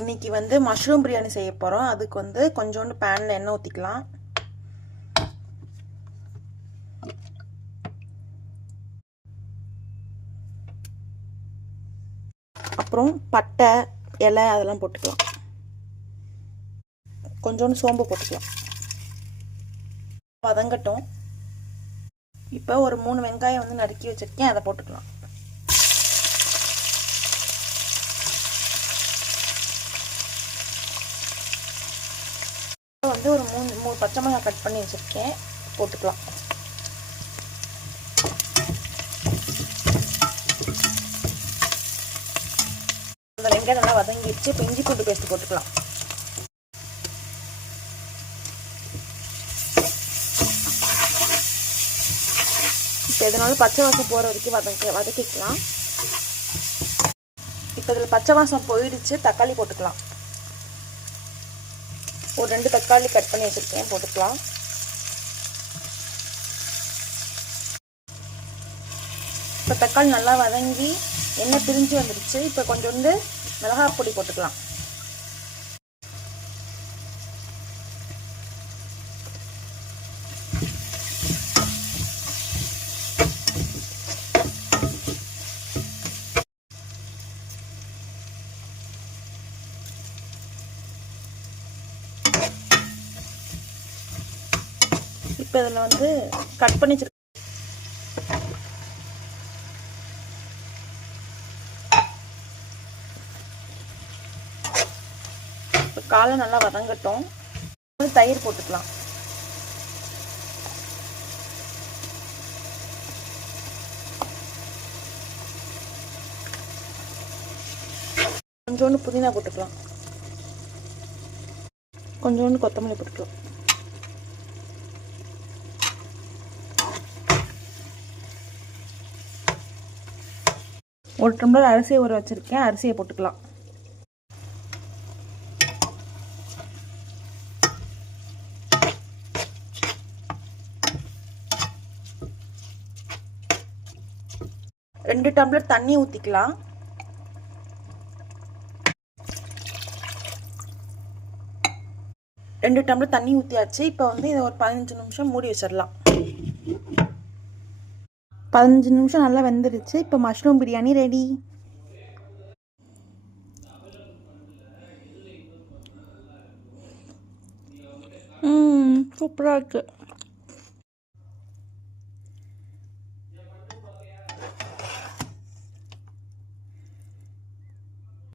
இன்றைக்கி வந்து மஷ்ரூம் பிரியாணி செய்ய போகிறோம். அதுக்கு வந்து கொஞ்சோண்டு பேனில் எண்ணெய் ஊற்றிக்கலாம். அப்புறம் பட்டை இலை அதெல்லாம் போட்டுக்கலாம். கொஞ்சோண்டு சோம்பு போட்டுக்கலாம். வதங்கட்டும். இப்போ ஒரு 3 வெங்காயம் வந்து நறுக்கி வச்சுருக்கேன், அதை போட்டுக்கலாம். வந்து ஒரு 3 பச்சை மிளகாய் கட் பண்ணி வச்சுருக்கேன், போட்டுக்கலாம். அந்த வெங்காயம் நல்லா வதங்கிடுச்சு. இப்போ இஞ்சி பூண்டு பேஸ்ட் போட்டுக்கலாம். இப்போ இதனால பச்சை வாசம் போகிற வரைக்கும் வதக்கிக்கலாம். இப்போ இதில் பச்சை வாசம் போயிடுச்சு. தக்காளி போட்டுக்கலாம். ஒரு 2 தக்காளி கட் பண்ணி வச்சுருக்கேன், போட்டுக்கலாம். இப்போ தக்காளி நல்லா வதங்கி எண்ணெய் பிரிஞ்சு வந்துடுச்சு. இப்போ கொஞ்சோண்டு மிளகாய் பொடி போட்டுக்கலாம். இப்போ இதில் வந்து கட் பண்ணி இப்போ காலை நல்லா வதங்கட்டும். தயிர் போட்டுக்கலாம். கொஞ்சோண்டு புதினா போட்டுக்கலாம். கொஞ்சோண்டு கொத்தமல்லி போட்டுக்கலாம். ஒரு டம்ளர் அரிசியை ஊற வச்சுருக்கேன், அரிசியை போட்டுக்கலாம். ரெண்டு டம்ளர் தண்ணி ஊற்றிக்கலாம். ரெண்டு டம்ளர் தண்ணி ஊற்றியாச்சு. இப்போ வந்து இதை ஒரு 15 நிமிஷம் மூடி வச்சிடலாம். 15 நிமிஷம் நல்லா வெந்துருச்சு. இப்போ மஷ்ரூம் பிரியாணி ரெடி. சூப்பராக இருக்குது.